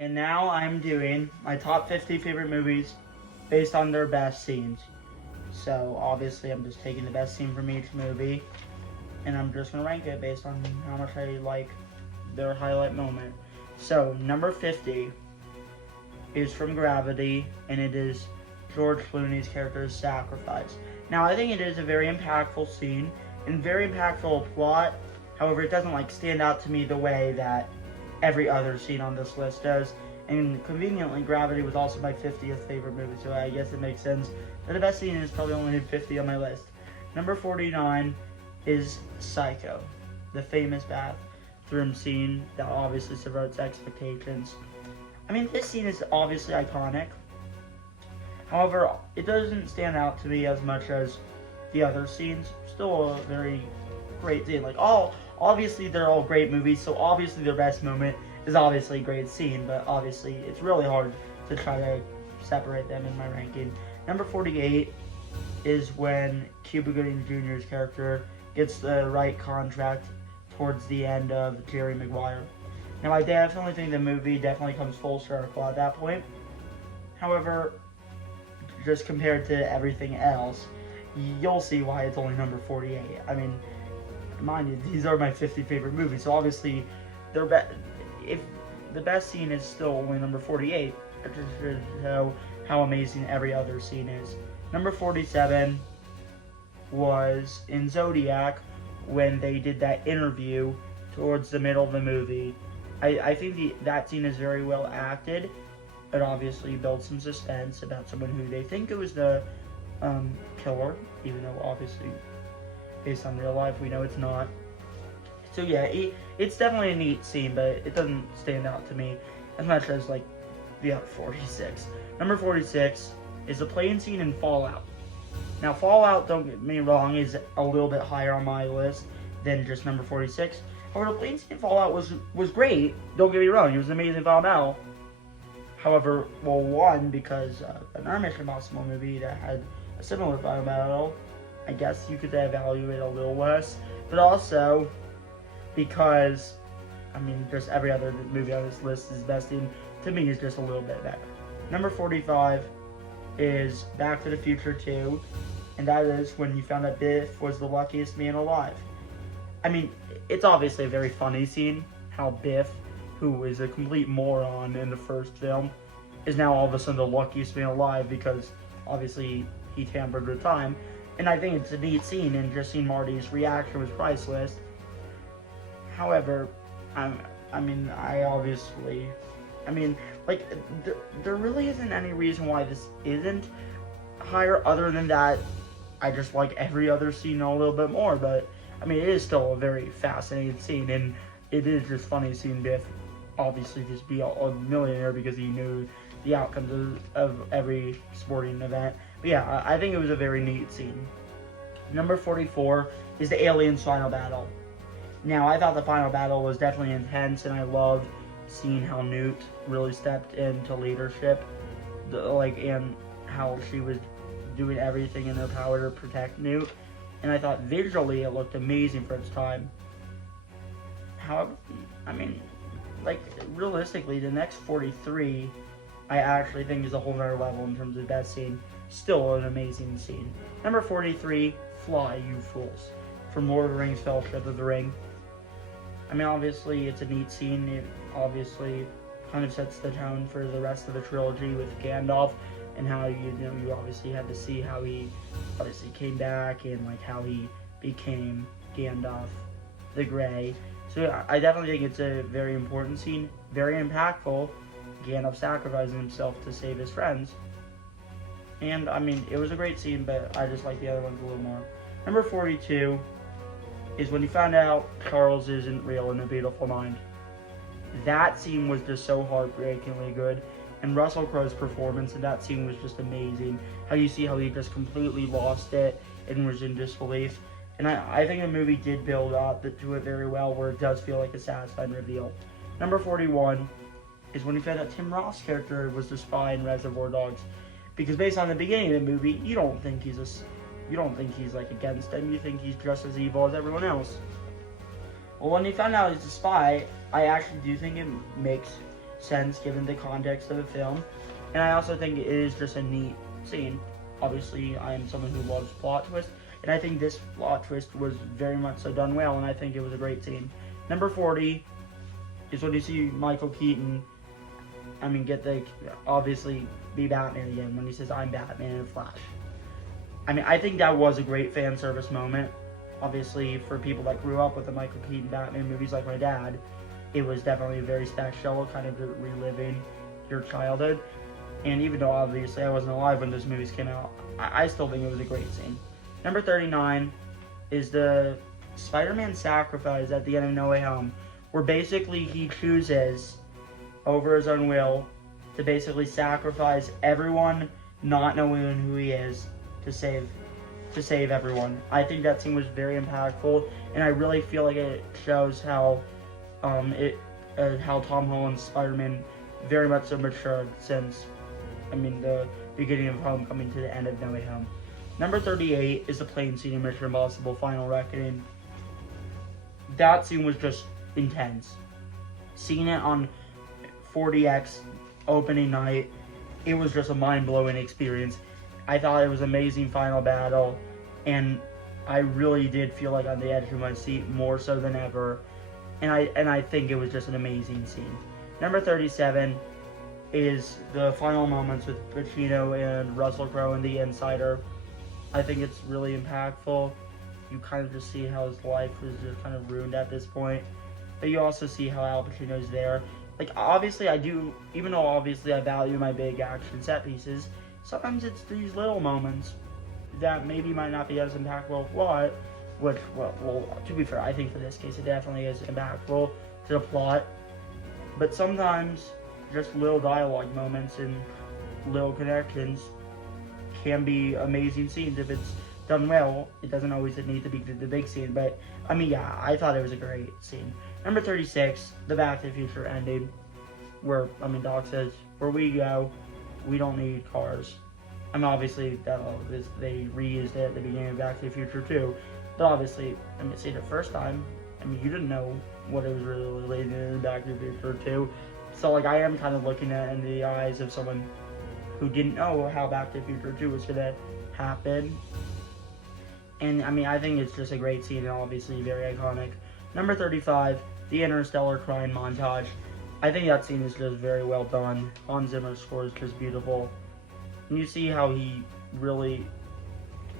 And now I'm doing my top 50 favorite movies based on their best scenes. So obviously I'm just taking the best scene from each movie and I'm just going to rank it based on how much I like their highlight moment. So number 50 is from Gravity, and it is George Clooney's character's sacrifice. Now I think it is a very impactful scene and very impactful plot. However, it doesn't stand out to me the way that every other scene on this list does. And conveniently, Gravity was also my 50th favorite movie, so I guess it makes sense that the best scene is probably only 50 on my list. Number 49 is Psycho, the famous bathroom scene that obviously subverts expectations. I mean, this scene is obviously iconic. However, it doesn't stand out to me as much as the other scenes. Still a very great scene. Obviously they're all great movies, so obviously their best moment is obviously a great scene, but obviously it's really hard to try to separate them in my ranking. Number 48 is when Cuba Gooding Jr.'s character gets the right contract towards the end of Jerry Maguire. Now, I definitely think the movie definitely comes full circle at that point. However, just compared to everything else, you'll see why it's only number 48. I mean, mind you, these are my 50 favorite movies, so obviously, if the best scene is still only number 48, it just should show how amazing every other scene is. Number 47 was in Zodiac when they did that interview towards the middle of the movie. I think that scene is very well acted. It obviously builds some suspense about someone who they think it was the killer, even though obviously based on real life we know it's not. So yeah, it's definitely a neat scene, but it doesn't stand out to me as much as the other 46. Number 46 is the plane scene in Fallout. Now Fallout, don't get me wrong, is a little bit higher on my list than just number 46. However, the plane scene in Fallout was great. Don't get me wrong, it was an amazing final battle. However, well, one, because another Mission Impossible movie that had a similar final battle, I guess you could evaluate a little less. But also, because, I mean, just every other movie on this list is best in, to me, is just a little bit better. Number 45 is Back to the Future 2, and that is when he found out Biff was the luckiest man alive. I mean, it's obviously a very funny scene, how Biff, who is a complete moron in the first film, is now all of a sudden the luckiest man alive because obviously he tampered with time. And I think it's a neat scene, and just seeing Marty's reaction was priceless. However, there really isn't any reason why this isn't higher other than that I just like every other scene a little bit more. But I mean, it is still a very fascinating scene, and it is just funny seeing Biff obviously just be a millionaire because he knew the outcomes of every sporting event. But yeah, I think it was a very neat scene. Number 44 is the Aliens final battle. Now, I thought the final battle was definitely intense, and I loved seeing how Newt really stepped into leadership, and how she was doing everything in her power to protect Newt. And I thought visually it looked amazing for its time. However, I mean, realistically, the next 43, I actually think is a whole nother level in terms of best scene. Still an amazing scene. Number 43, Fly, You Fools, from Lord of the Rings Fellowship of the Ring. I mean, obviously, it's a neat scene. It obviously kind of sets the tone for the rest of the trilogy with Gandalf, and how you obviously had to see how he obviously came back, and how he became Gandalf the Grey. So I definitely think it's a very important scene, very impactful. Gandalf sacrificing himself to save his friends. And I mean, it was a great scene, but I just like the other ones a little more. Number 42 is when you found out Charles isn't real in A Beautiful Mind. That scene was just so heartbreakingly good. And Russell Crowe's performance in that scene was just amazing. How you see how he just completely lost it and was in disbelief. And I think the movie did build up to it very well, where it does feel like a satisfying reveal. Number 41 is when you found out Tim Roth's character was the spy in Reservoir Dogs. Because based on the beginning of the movie, you don't think he's against them. You think he's just as evil as everyone else. Well, when you found out he's a spy, I actually do think it makes sense given the context of the film. And I also think it is just a neat scene. Obviously, I am someone who loves plot twists, and I think this plot twist was very much so done well, and I think it was a great scene. Number 40 is when you see Michael Keaton, obviously be Batman again, when he says, "I'm Batman" in Flash. I think that was a great fan service moment. Obviously, for people that grew up with the Michael Keaton Batman movies like my dad, it was definitely very special, kind of reliving your childhood. And even though obviously I wasn't alive when those movies came out, I still think it was a great scene. Number 39 is the Spider-Man sacrifice at the end of No Way Home, where basically he chooses, over his own will, to basically sacrifice everyone not knowing who he is to save everyone. I think that scene was very impactful, and I really feel like it shows how how Tom Holland's Spider-Man very much so matured since the beginning of Homecoming to the end of No Way Home. Number 38 is the plane scene in Mission Impossible Final Reckoning. That scene was just intense. Seeing it on 4DX opening night, it was just a mind-blowing experience. I thought it was an amazing final battle, and I really did feel like on the edge of my seat more so than ever. And I think it was just an amazing scene. Number 37 is the final moments with Pacino and Russell Crowe in The Insider. I think it's really impactful. You kind of just see how his life was just kind of ruined at this point. But you also see how Al Pacino's there. Like, obviously even though obviously I value my big action set pieces, sometimes it's these little moments that maybe might not be as impactful as plot, which, well, to be fair, I think for this case it definitely is impactful to the plot. But sometimes just little dialogue moments and little connections can be amazing scenes if it's done well. It doesn't always need to be the big scene, but I thought it was a great scene. Number 36, the Back to the Future ending, where Doc says, "Where we go, we don't need cars." Obviously they reused it at the beginning of Back to the Future too, but obviously seeing it the first time, you didn't know what it was really related to Back to the Future 2. So, I am kind of looking at it in the eyes of someone who didn't know how Back to the Future 2 was going to happen. And, I think it's just a great scene and obviously very iconic. Number 35, the Interstellar crying montage. I think that scene is just very well done. Hans Zimmer's score is just beautiful. And you see how he really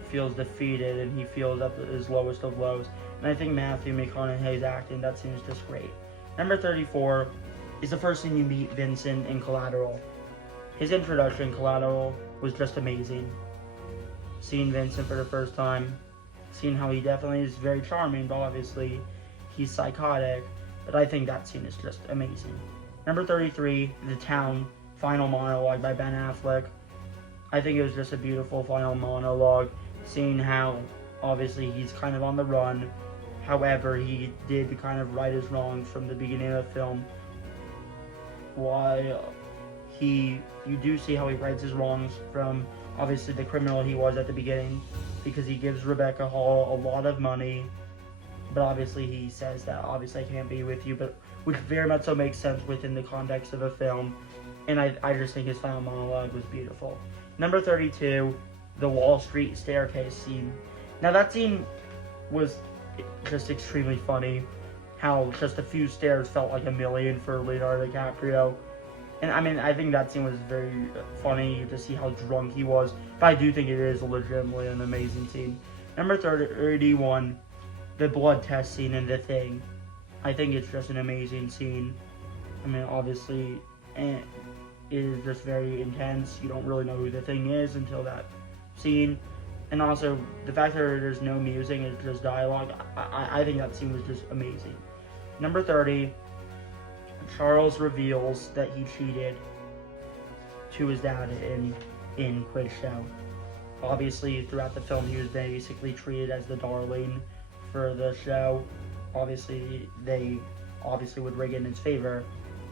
feels defeated and he feels at his lowest of lows. And I think Matthew McConaughey's acting, that scene is just great. Number 34 is the first time you meet Vincent in Collateral. His introduction in Collateral was just amazing. Seeing Vincent for the first time, seeing how he definitely is very charming, but obviously he's psychotic, but I think that scene is just amazing. Number 33, The Town, final monologue by Ben Affleck. I think it was just a beautiful final monologue, seeing how obviously he's kind of on the run, however he did kind of right his wrongs from the beginning of the film. Why you do see how he rights his wrongs from obviously the criminal he was at the beginning, because he gives Rebecca Hall a lot of money, but obviously he says that obviously I can't be with you, but which very much so makes sense within the context of a film, and I just think his final monologue was beautiful. Number 32, the Wall Street staircase scene. Now that scene was just extremely funny, how just a few stairs felt like a million for Leonardo DiCaprio. And I think that scene was very funny to see how drunk he was, but I do think it is legitimately an amazing scene. Number 31, the blood test scene in The Thing. I think it's just an amazing scene. Obviously, it is just very intense. You don't really know who the Thing is until that scene. And also, the fact that there's no music, it's just dialogue, I think that scene was just amazing. Number 30, Charles reveals that he cheated to his dad in Quiz Show. Obviously, throughout the film, he was basically treated as the darling for the show. Obviously, they would rig it in his favor.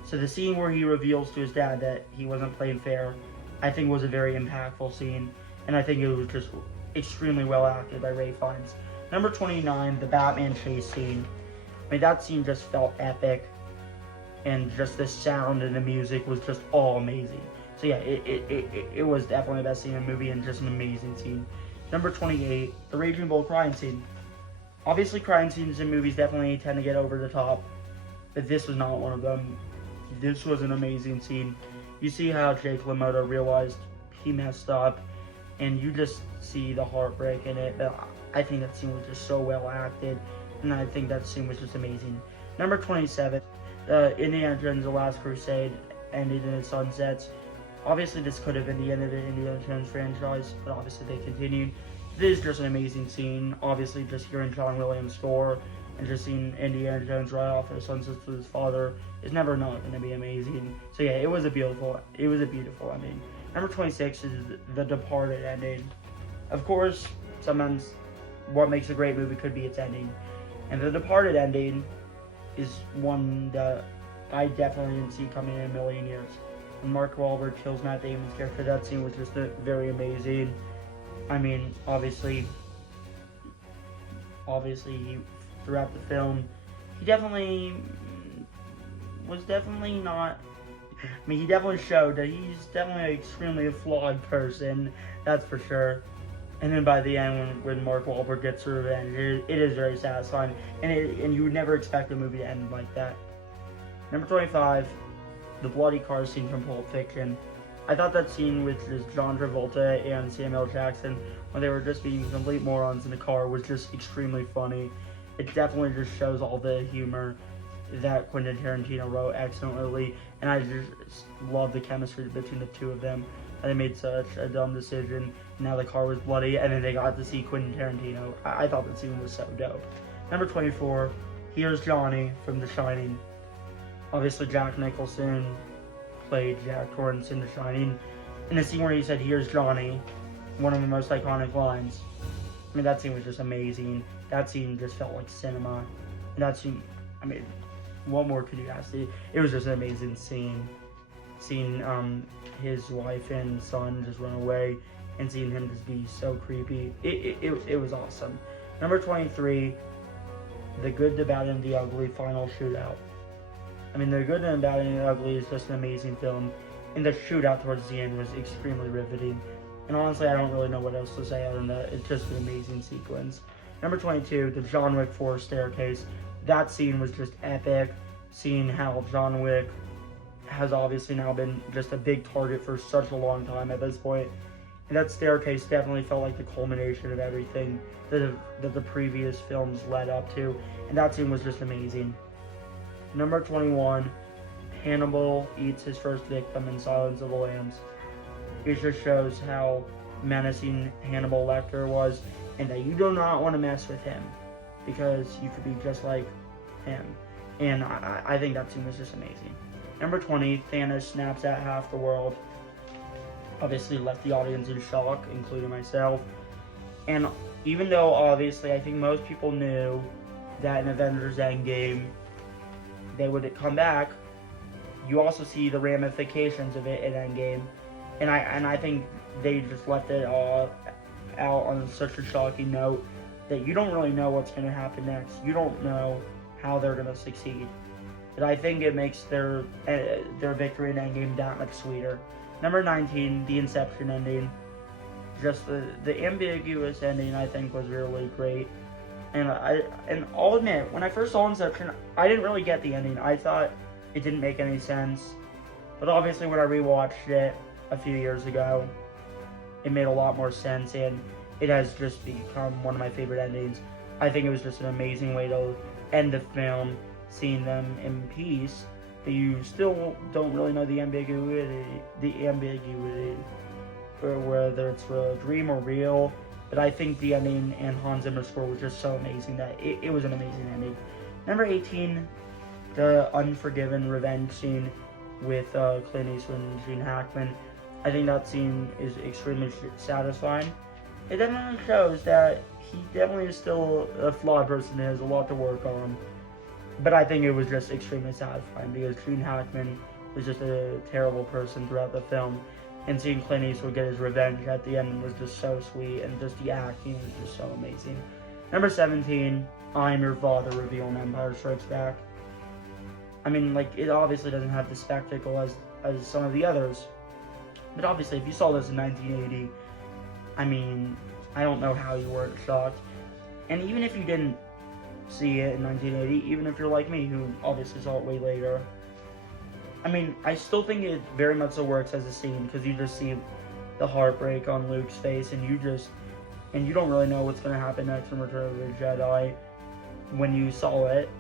So the scene where he reveals to his dad that he wasn't playing fair, I think was a very impactful scene, and I think it was just extremely well acted by Ralph Fiennes. Number 29, the Batman chase scene. That scene just felt epic, and just the sound and the music was just all amazing. So yeah, it was definitely the best scene in the movie and just an amazing scene. Number 28, the Raging Bull crying scene. Obviously, crying scenes in movies definitely tend to get over the top, but this was not one of them. This was an amazing scene. You see how Jake LaMotta realized he messed up, and you just see the heartbreak in it. But I think that scene was just so well acted, and I think that scene was just amazing. Number 27, Indiana Jones: The Last Crusade ended in its sunsets. Obviously, this could have been the end of the Indiana Jones franchise, but obviously they continued. This is just an amazing scene. Obviously, just hearing John Williams' score and just seeing Indiana Jones ride off the sunsets with his father is never not going to be amazing. So yeah, it was a beautiful ending. Number 26 is The Departed ending. Of course, sometimes what makes a great movie could be its ending, and The Departed ending is one that I definitely didn't see coming in a million years. When Mark Wahlberg kills Matt Damon's character, that scene was just very amazing. I mean, obviously, throughout the film, he definitely not. I mean, he definitely showed that he's definitely an extremely flawed person. That's for sure. And then by the end, when Mark Wahlberg gets revenge, it is very satisfying, and you would never expect a movie to end like that. Number 25, the bloody car scene from Pulp Fiction. I thought that scene with just John Travolta and Samuel Jackson, when they were just being complete morons in the car, was just extremely funny. It definitely just shows all the humor that Quentin Tarantino wrote excellently, and I just love the chemistry between the two of them. And they made such a dumb decision. Now the car was bloody, and then they got to see Quentin Tarantino. I thought that scene was so dope. Number 24, here's Johnny from The Shining. Obviously, Jack Nicholson played Jack Torrance in The Shining. In the scene where he said, "Here's Johnny," one of the most iconic lines. I mean, that scene was just amazing. That scene just felt like cinema. And that scene, I mean, what more could you ask? It was just an amazing scene. Seeing his wife and son just run away and seeing him just be so creepy. It was awesome. Number 23, The Good, the Bad, and the Ugly final shootout. I mean, The Good, the Bad, and the Ugly is just an amazing film, and the shootout towards the end was extremely riveting. And honestly, I don't really know what else to say other than that. It's just an amazing sequence. Number 22, the John Wick 4 staircase. That scene was just epic. Seeing how John Wick has obviously now been just a big target for such a long time at this point. And that staircase definitely felt like the culmination of everything that the previous films led up to. And that scene was just amazing. Number 21, Hannibal eats his first victim in Silence of the Lambs. It just shows how menacing Hannibal Lecter was, and that you do not want to mess with him, because you could be just like him. And I think that scene was just amazing. Number 20, Thanos snaps at half the world. Obviously left the audience in shock, including myself. And even though obviously I think most people knew that in Avengers Endgame they would come back, you also see the ramifications of it in Endgame. And I think they just left it all out on such a shocking note that you don't really know what's going to happen next. You don't know how they're going to succeed. But I think it makes their victory in Endgame that much sweeter. Number 19, the Inception ending. Just the ambiguous ending, I think, was really great. And I'll admit, when I first saw Inception, I didn't really get the ending. I thought it didn't make any sense. But obviously, when I rewatched it a few years ago, it made a lot more sense, and it has just become one of my favorite endings. I think it was just an amazing way to end the film, seeing them in peace, but you still don't really know the ambiguity, or whether it's a dream or real. But I think the ending and Hans Zimmer's score was just so amazing that it was an amazing ending. Number 18, the Unforgiven revenge scene with Clint Eastwood and Gene Hackman. I think that scene is extremely satisfying. It definitely shows that he definitely is still a flawed person and has a lot to work on. But I think it was just extremely satisfying because Gene Hackman was just a terrible person throughout the film. And seeing Clint Eastwood get his revenge at the end was just so sweet, and just the acting was just so amazing. Number 17, I Am Your Father reveal in Empire Strikes Back. I mean, like, it obviously doesn't have the spectacle as some of the others. But obviously, if you saw this in 1980, I mean, I don't know how you weren't shocked. And even if you didn't see it in 1980, even if you're like me, who obviously saw it way later, I mean, I still think it very much so works as a scene, because you just see the heartbreak on Luke's face, and you don't really know what's going to happen next in Return of the Jedi when you saw it.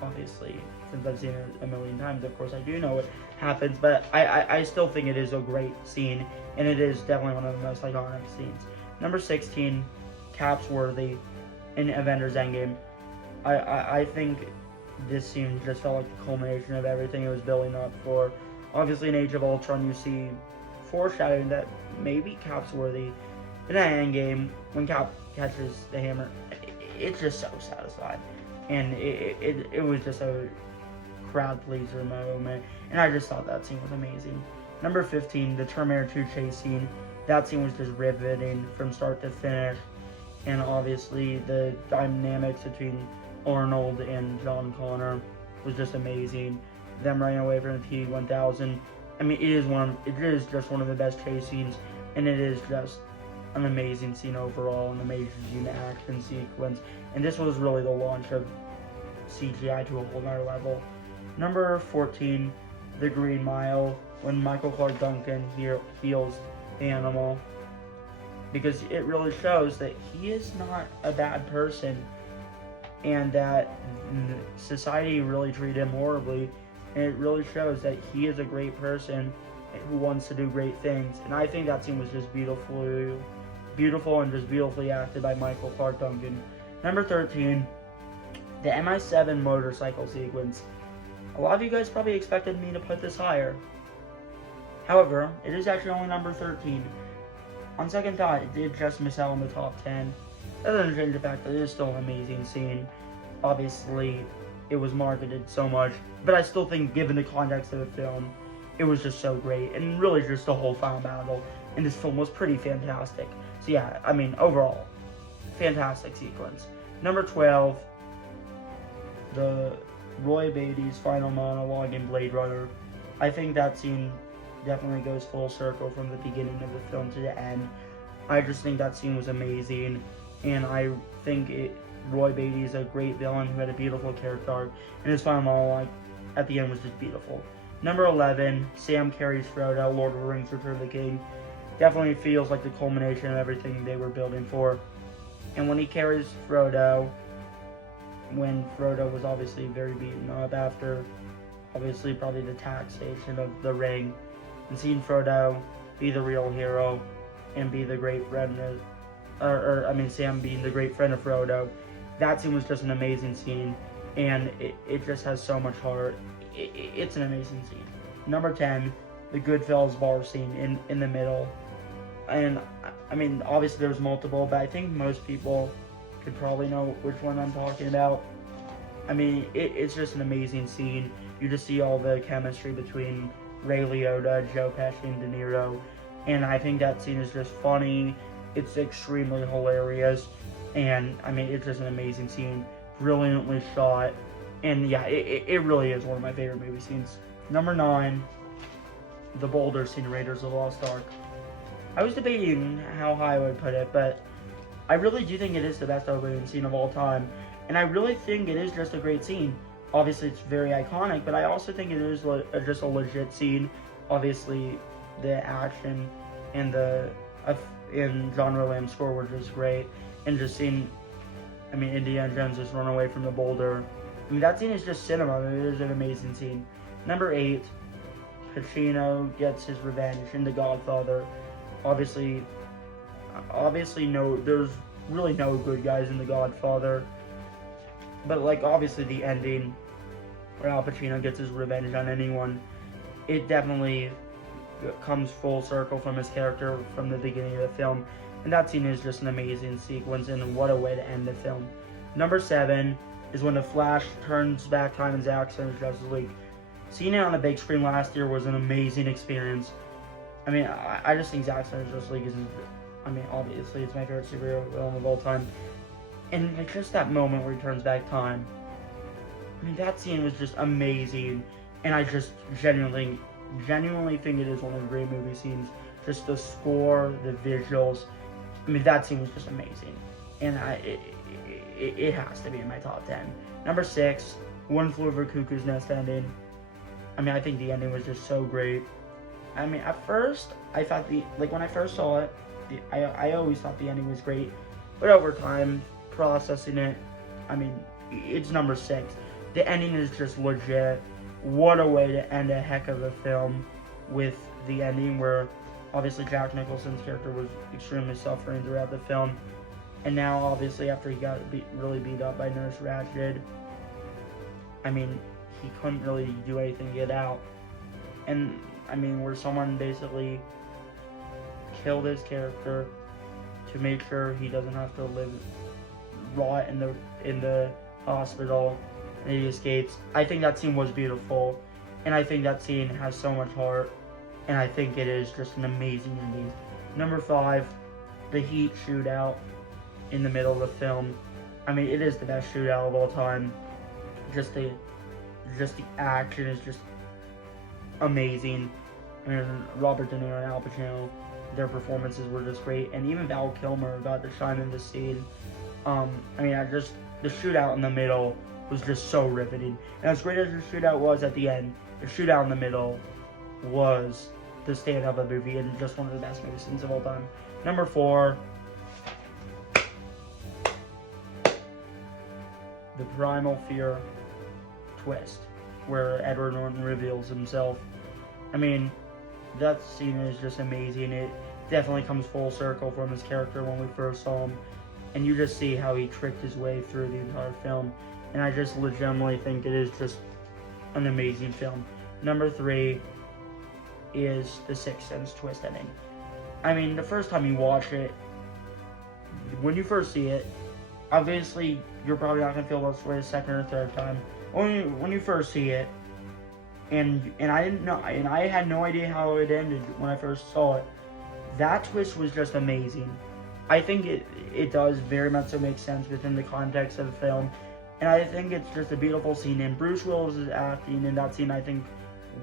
Obviously, since I've seen it a million times, of course I do know what happens, but I still think it is a great scene, and it is definitely one of the most iconic scenes. Number 16, Cap's worthy in Avengers Endgame. I think this scene just felt like the culmination of everything it was building up for. Obviously, in Age of Ultron, you see foreshadowing that maybe Cap's worthy. In that Endgame, when Cap catches the hammer, it's just so satisfying. And it was just a crowd pleaser moment. And I just thought that scene was amazing. Number 15, the Terminator 2 chase scene. That scene was just riveting from start to finish. And obviously, the dynamics between Arnold and John Connor was just amazing. Them running away from the T-1000. I mean, it is just one of the best chase scenes, and it is just an amazing scene overall, an amazing action sequence. And this was really the launch of CGI to a whole nother level. Number 14, The Green Mile, when Michael Clarke Duncan heals the animal. Because it really shows that he is not a bad person, and that society really treated him horribly, and it really shows that he is a great person who wants to do great things. And I think that scene was just beautiful and just beautifully acted by Michael Clarke Duncan. Number 13, the MI7 motorcycle sequence. A lot of you guys probably expected me to put this higher. However, it is actually only number 13. On second thought, it did just miss out on the top 10. That doesn't change the fact that it is still an amazing scene. Obviously, it was marketed so much, but I still think, given the context of the film, it was just so great. And really, just the whole final battle in this film was pretty fantastic. So yeah, I mean, overall, fantastic sequence. Number 12, the Roy Beatty's final monologue in Blade Runner. I think that scene definitely goes full circle from the beginning of the film to the end. I just think that scene was amazing, and I think Roy Beatty is a great villain who had a beautiful character arc, and his final monologue at the end was just beautiful. Number 11, Sam carries Frodo, Lord of the Rings, Return of the King. Definitely feels like the culmination of everything they were building for. And when he carries Frodo, when Frodo was obviously very beaten up after, obviously probably the taxation of the ring, and seeing Frodo be the real hero and be the great friend of, Sam being the great friend of Frodo, that scene was just an amazing scene, and it just has so much heart. It's an amazing scene. Number 10, the Goodfellas bar scene in the middle. And, I mean, obviously there's multiple, but I think most people could probably know which one I'm talking about. I mean, it's just an amazing scene. You just see all the chemistry between Ray Liotta, Joe Pesci, and De Niro. And I think that scene is just funny. It's extremely hilarious. And, I mean, it's just an amazing scene. Brilliantly shot. And, yeah, it really is one of my favorite movie scenes. Number 9, the Boulder scene in Raiders of the Lost Ark. I was debating how high I would put it, but I really do think it is the best opening scene of all time. And I really think it is just a great scene. Obviously, it's very iconic, but I also think it is just a legit scene. Obviously, the action and John Williams' score were just great. And just seeing, I mean, Indiana Jones just run away from the boulder. I mean, that scene is just cinema. It is an amazing scene. Number 8, Pacino gets his revenge in The Godfather. Obviously, there's really no good guys in The Godfather. But, like, obviously the ending where Al Pacino gets his revenge on anyone, it definitely comes full circle from his character from the beginning of the film. And that scene is just an amazing sequence, and what a way to end the film. Number 7 is when the Flash turns back time in Zack Snyder's Justice League. Seeing it on the big screen last year was an amazing experience. I mean, I just think Zack Snyder's Justice League obviously it's my favorite superhero film of all time. And like just that moment where he turns back time, I mean, that scene was just amazing, and I just genuinely think it is one of the great movie scenes. Just the score, the visuals. I mean, that scene was just amazing, and it has to be in my top 10. Number 6, One Flew Over Cuckoo's Nest ending. I mean, I think the ending was just so great. I mean, at first, I thought when I first saw it, I always thought the ending was great, but over time, processing it, I mean, it's number 6. The ending is just legit. What a way to end a heck of a film with the ending where obviously Jack Nicholson's character was extremely suffering throughout the film. And now, obviously, after he got really beat up by Nurse Ratched, I mean, he couldn't really do anything to get out. And, I mean, where someone basically killed his character to make sure he doesn't have to rot in the hospital, and he escapes. I think that scene was beautiful, and I think that scene has so much heart, and I think it is just an amazing ending. Number 5, the Heat shootout in the middle of the film. I mean, it is the best shootout of all time. Just the action is just amazing. I mean, Robert De Niro and Al Pacino, their performances were just great, and even Val Kilmer got to shine in the scene. I mean, the shootout in the middle was just so riveting. And as great as the shootout was at the end, the shootout in the middle was the stand of the movie and just one of the best movie scenes of all time. Number 4, the Primal Fear twist, where Edward Norton reveals himself. I mean, that scene is just amazing. It definitely comes full circle from his character when we first saw him. And you just see how he tricked his way through the entire film. And I just legitimately think it is just an amazing film. Number 3 is The Sixth Sense twist ending. I mean, the first time you watch it, when you first see it, obviously you're probably not going to feel this way the second or third time. When you first see it, and I didn't know, and I had no idea how it ended when I first saw it, that twist was just amazing. I think it does very much so make sense within the context of the film, and I think it's just a beautiful scene, and Bruce Willis' acting in that scene, I think,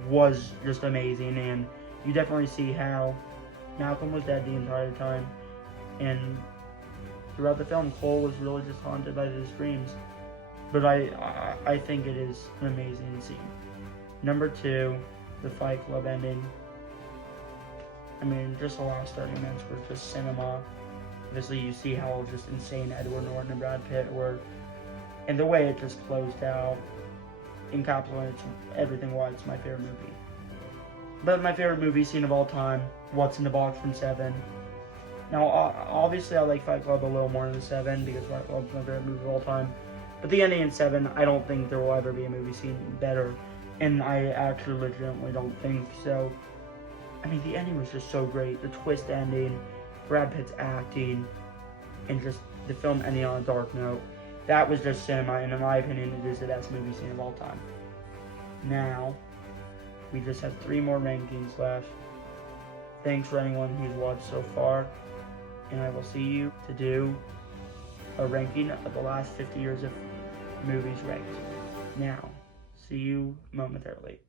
was just amazing, and you definitely see how Malcolm was dead the entire time, and throughout the film, Cole was really just haunted by his dreams, but I think it is an amazing scene. Number 2, the Fight Club ending. I mean, just the last 30 minutes were just cinema. Obviously, you see how just insane Edward Norton and Brad Pitt were, and the way it just closed out encapsulates everything why it's my favorite movie. But my favorite movie scene of all time, What's in the Box from 7. Now, obviously, I like Fight Club a little more than 7 because Fight Club's my favorite movie of all time. But the ending in 7, I don't think there will ever be a movie scene better, and I actually legitimately don't think so. I mean, the ending was just so great. The twist ending, Brad Pitt's acting, and just the film ending on a dark note. That was just cinema, and in my opinion, it is the best movie scene of all time. Now, we just have 3 more rankings left. Thanks for anyone who's watched so far, and I will see you to do a ranking of the last 50 years of movies ranked. Now, see you momentarily.